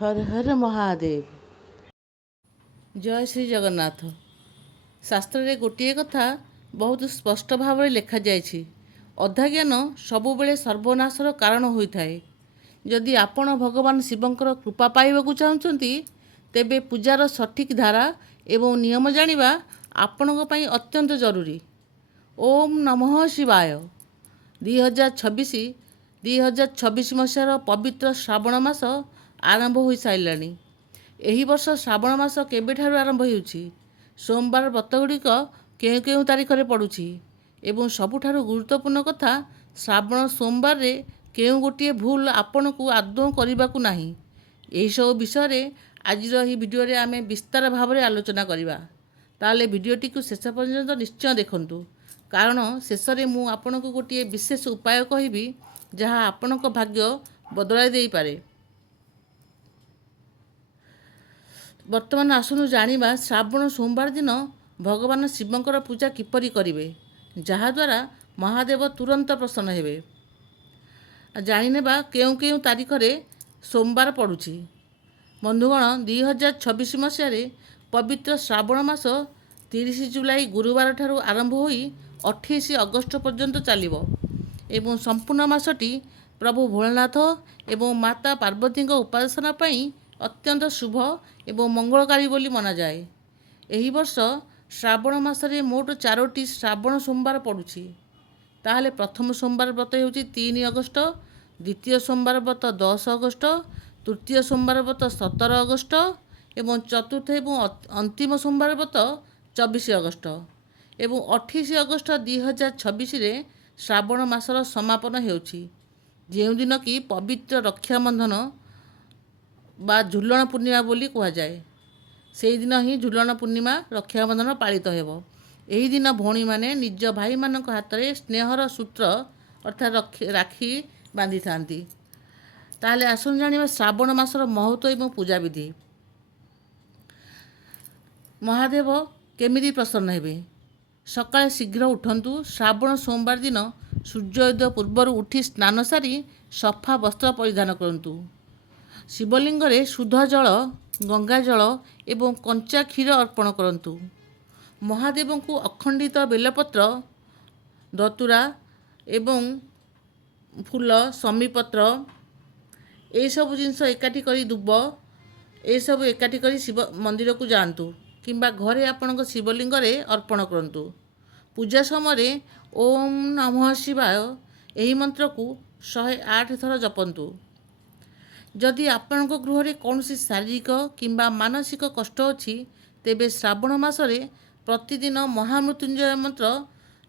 हर हर महादेव। जय श्री जगन्नाथ। शास्त्र रे गोटे कथा बहुत स्पष्ट भाव में लिखा जाइछि। अधा ज्ञान सबुबले सर्वनाशर कारण होइथाए। जदि आपण भगवान शिवंकर कृपा पाइबाकू चाहुचंती तेबे पूजार सठिक धारा एवं नियम जानिबा आपणक पई अत्यंत जरूरी। ओम नमः शिवाय। 2026 मसीहार पवित्र श्रावण मास आरंभ हो सारिलानी। एही वर्ष श्रावण मास केबेठारु आरंभ होउछि? सोमवार व्रतगुड़िक केउं केउं तारीख रे पड़ुछि एवं सबुठारु गुरुत्वपूर्ण कथा, श्रावण सोमवार रे केउं गोटे भूल आपनकू आदौ करिबाकू नाही। एही सब विषय आजिर ही वीडियो रे आमे विस्तार भाव में आलोचना करिबा। ताले वीडियोटी को शेष पर्यंत निश्चय देखंतु, कारण शेष रे मु आपनकू गोटे विशेष उपाय कहिबी जहाँ आपनक भाग्य बदलाई देई पारे। वर्तमान आसनु जानिबा श्रावण सोमवार दिन भगवान शिवंकर पूजा किपरि करिवे, जहाद्वारा महादेव तुरंत प्रसन्न हेबे। जानिनेबा केउं केउं तारीख रे सोमवार पड़ुछि। बंधुगण, 2026 मसीह पवित्र श्रावण मास 30 जुलाई गुरुवार ठारू आरंभ होई 28 अगस्त पर्यंत चलिबो एवं संपूर्ण मासटी प्रभु भोलेनाथ एवं माता पार्वती उपासना पई अत्यंत शुभ एवं मंगलकारी बोली मना जाए। एही वर्ष श्रावण मासरे मोट 4टी श्रावण सोमवार पड़ुछि। ताहले प्रथम सोमवार व्रत होउछि 3 अगस्त, द्वितीय सोमवार व्रत 10 अगस्त, तृतीय सोमवार व्रत 17 अगस्त एवं चतुर्थ एवं अंतिम सोमवार व्रत 24 अगस्त एवं 28 अगस्त 2026 रे श्रावण मासर समापन हेउछि, जेउ दिन कि पवित्र रक्षाबंधन बा झुलन पूर्णिमा बोली कहा जाए। से दिन ही झुलन पूर्णिमा रक्षाबंधन पालित हेब। एही दिन भौणी माने निज भाई मानक हाथ में स्नेहर सूत्र अर्थात राखी बांधि थांती। ताहले आसन जानिबा श्रावण मासर महत्व एवं पूजा विधि। महादेव केमिति प्रसन्न हेबे? सकाळे शीघ्र उठंतु। श्रावण सोमवार दिन सूर्योदय पूर्वर उठी स्नान सारी सफा वस्त्र परिधान करंतु। शिवलिंग रे शुद्ध जल, गंगा जल एवं कंचा क्षीर अर्पण करंतु। महादेव को अखंडित बेलपत्र, दतुरा एवं फूल, समीपत्र ए सब जिनस एकाठी करी, दुब ए सब एकाठी करी शिव मंदिर को जातु किंबा घरे आपणक शिवलिंग रे अर्पण करंतु। पूजा समय ओम नमः शिवाय एही मंत्र को 108 थर जपंतु। जदि आपणक गृह रे कौनसी शारीरिक किंबा मानसिक कष्ट अछि तेबे श्रावण मासरे प्रतिदिन महामृत्युंजय मंत्र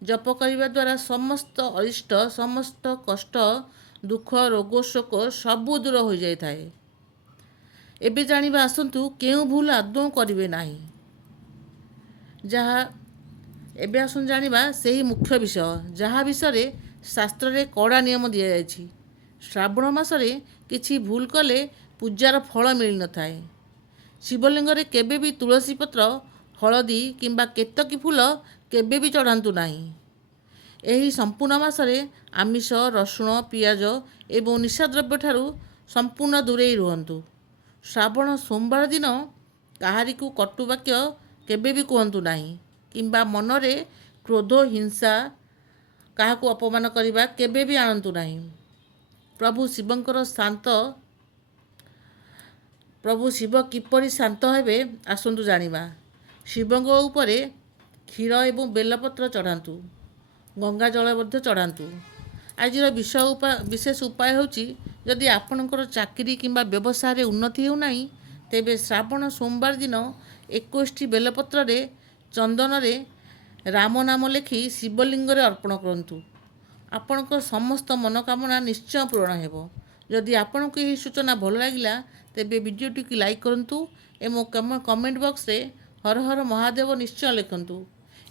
जप करिबा द्वारा समस्त अरिष्ट, समस्त कष्ट, दुख, रोग, शोक सबु दूर हो जाय थाए। एबे जानिबा आसंतु केउ भूल आदौ करिवे नाही। जहाँ एबे आसन जानिबा सेही मुख्य विषय, जहाँ विषय शास्त्र रे कड़ा नियम दिया जायछि। श्रावण मासरे किछि भूल कले पूजार फल मिल न थाए। शिवलिंग रे केबे भी तुलसी पत्र, हलदी किंबा केतकी फूल केबे भी चढ़ांतु नाही। एही संपूर्ण मासरे आमिष, रसुण, पियाज एवं निशाद्रव्य ठारू संपूर्ण दूरेई रुहंतु। श्रावण सोमवार दिन काहारी को कटु वाक्य केबे भी कहंतु नाही किंबा मनरे क्रोध, हिंसा, काहाकू अपमान करिबा केबे भी आनंतु नाही। प्रभु शिव किपरि शांत हेबे आसंतु जानिबा। शिवंग उपरे क्षीर एवं बेलपत्र चढ़ांतु, गंगा जल मध्य चढ़ांतु। आजिर विशेष उपाय होछि, जदि आपणकर चाकरी किंबा व्यवसाय रे उन्नति हेउ नाही तेबे श्रावण सोमवार दिन 21टी बेलपत्र रे चंदन रे राम नाम लेखि शिवलिंग रे अर्पण करंतु। आपणकर समस्त मनोकामना निश्चय पूर्ण हेब। जदि आपनको यही सूचना भल लगिला तेबे वीडियोटी की लाइक करंतु एवं कमेंट बॉक्स रे हर हर महादेव निश्चय लिखंतु।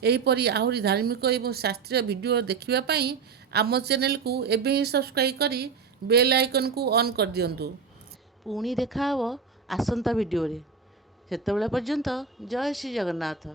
एहीपरि आहुरी धार्मिक एवं शास्त्रीय वीडियो देखिबा पई आम चैनल को एबे ही सब्सक्राइब करी बेल आइकन को ऑन कर दियंतु। पुणी देखा हबो आसंता वीडियो रे। सेतेबेला पर्यंत जय श्री जगन्नाथ।